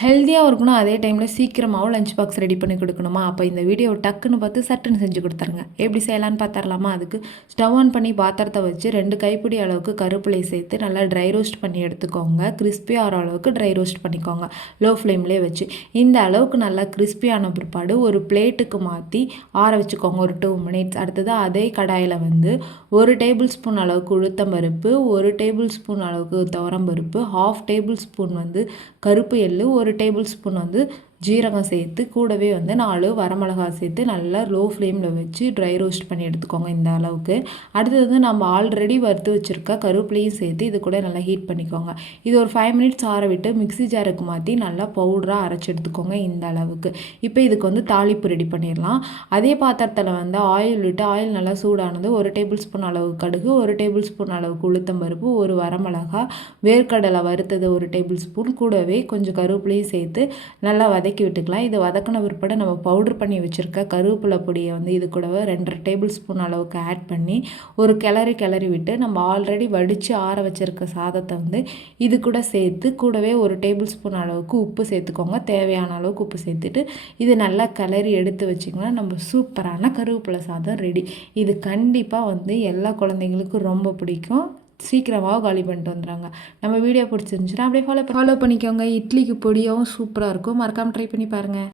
ஹெல்த்தியாகவும் இருக்கணும். அதே டைமில் சீக்கிரமாகவும் லஞ்ச் பாக்ஸ் ரெடி பண்ணி கொடுக்கணுமா? அப்போ இந்த வீடியோ டக்குன்னு பார்த்து சட்டுன்னு செஞ்சு கொடுத்துருங்க. எப்படி செய்யலான்னு பார்த்துடலாமா அதுக்கு ஸ்டவ் ஆன் பண்ணி பாத்திரத்தை வச்சு ரெண்டு கைப்பிடி அளவுக்கு கருப்பிலை சேர்த்து நல்லா ட்ரை ரோஸ்ட் பண்ணி எடுத்துக்கோங்க. கிறிஸ்பி ஆகிற அளவுக்கு ட்ரை ரோஸ்ட் பண்ணிக்கோங்க. லோ ஃப்ளேம்லேயே வச்சு. இந்த அளவுக்கு நல்லா கிறிஸ்பியான பிற்பாடு ஒரு பிளேட்டுக்கு மாற்றி ஆற வச்சுக்கோங்க. ஒரு டூ மினிட்ஸ் அடுத்தது அதே கடாயில் வந்து ஒரு டேபிள் ஸ்பூன் அளவுக்கு உளுத்தம் பருப்பு ஒரு டேபிள் ஸ்பூன் அளவுக்கு துவரம் பருப்பு ஹாஃப் டேபிள் ஸ்பூன் வந்து கருப்பு எள்ளு ஒரு ஒரு டேபிள் ஸ்பூன் வந்து ஜீரகம் சேர்த்து கூடவே வந்து நாலு வரமிளகா சேர்த்து நல்லா லோ ஃப்ளேமில் வச்சு ட்ரை ரோஸ்ட் பண்ணி எடுத்துக்கோங்க இந்த அளவுக்கு. அடுத்தது வந்து நம்ம ஆல்ரெடி வறுத்து வச்சுருக்க கருவேப்பிலையும் சேர்த்து இது கூட நல்லா ஹீட் பண்ணிக்கோங்க. இது ஒரு ஃபைவ் மினிட்ஸ் ஆற விட்டு மிக்ஸி ஜாருக்கு மாற்றி நல்லா பவுடராக அரைச்சி எடுத்துக்கோங்க இந்த அளவுக்கு. இப்போ இதுக்கு வந்து தாளிப்பு ரெடி பண்ணிடலாம். அதே பாத்திரத்தில் வந்து ஆயில் விட்டு ஆயில் நல்லா சூடானது ஒரு டேபிள் ஸ்பூன் அளவு கடுகு ஒரு டேபிள் ஸ்பூன் அளவுக்கு உளுத்தம் பருப்பு ஒரு வரமிளகா வேர்க்கடலை வறுத்தது ஒரு டேபிள் ஸ்பூன் கூடவே கொஞ்சம் கருவேப்பிலையும் சேர்த்து நல்லா வதக்கி விட்டுக்கலாம். இது வதக்கின பிற்பாடு நம்ம பவுடர் பண்ணி வச்சுருக்க கருவேப்பிலை பொடியை வந்து இது கூடவே ரெண்டரை டேபிள் ஸ்பூன் அளவுக்கு ஆட் பண்ணி ஒரு கிளறி கிளறி விட்டு நம்ம ஆல்ரெடி வடித்து ஆற வச்சுருக்க சாதத்தை வந்து இது கூட சேர்த்து கூடவே ஒரு டேபிள் ஸ்பூன் அளவுக்கு உப்பு சேர்த்துக்கோங்க. தேவையான அளவுக்கு உப்பு சேர்த்துட்டு இது நல்லா கிளறி எடுத்து வச்சிங்கன்னா நம்ம சூப்பரான கருவேப்பிலை சாதம் ரெடி இது கண்டிப்பாக வந்து எல்லா குழந்தைங்களுக்கும் ரொம்ப பிடிக்கும். சீக்கிரமாக காலி பண்ணிட்டு வந்துடுறாங்க. நம்ம வீடியோ பிடிச்சிருந்துச்சுன்னா அப்படியே ஃபாலோ ஃபாலோ பண்ணிக்கோங்க. இட்லிக்கு பொடியாகவும் சூப்பராக இருக்கும். மறக்காமல் ட்ரை பண்ணி பாருங்கள்